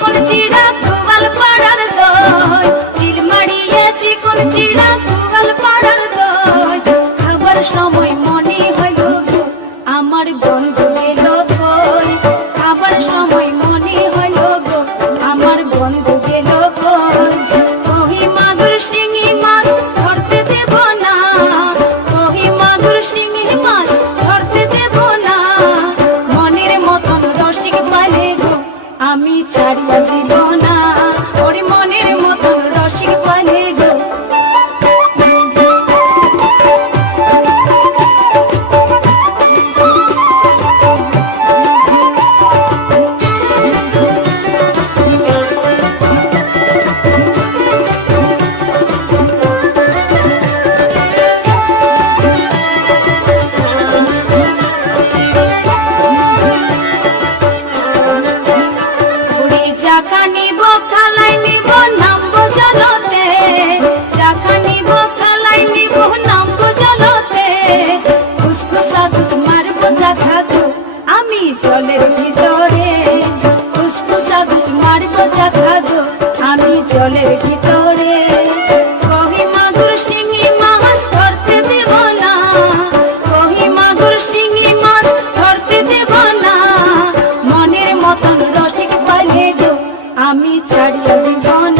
চিকন চিড়া গোয়াল পাড়ার দই চিলমারিয়া চিকন চিড়া গোয়াল পাড়ার দই খাবার সময় মনে হইল গো আমার বন্ধু গেল কই খাবার সময় মনে হইল গো আমার বন্ধু গেল কই কহি মাগুর শিঙি মাছ ধরতে দেব না কহি মাগুর শিঙি মাছ ধরতে দেব না মনের মতন রসিক পালে গো আমি ছাড়িয়া দিব না ওরে মনের মতন রসিক পালে গো জলের ভিতরে ফুসফুসা গুছ মারব চাখা গো আমি জলের ভিতরে কহি মাগুর শিঙি মাছ ধরতে দেব না কহি মাগুর শিঙি মাছ ধরতে দেব না মনের মতন রসিক পালে গো আমি ছাড়িয়া দিব না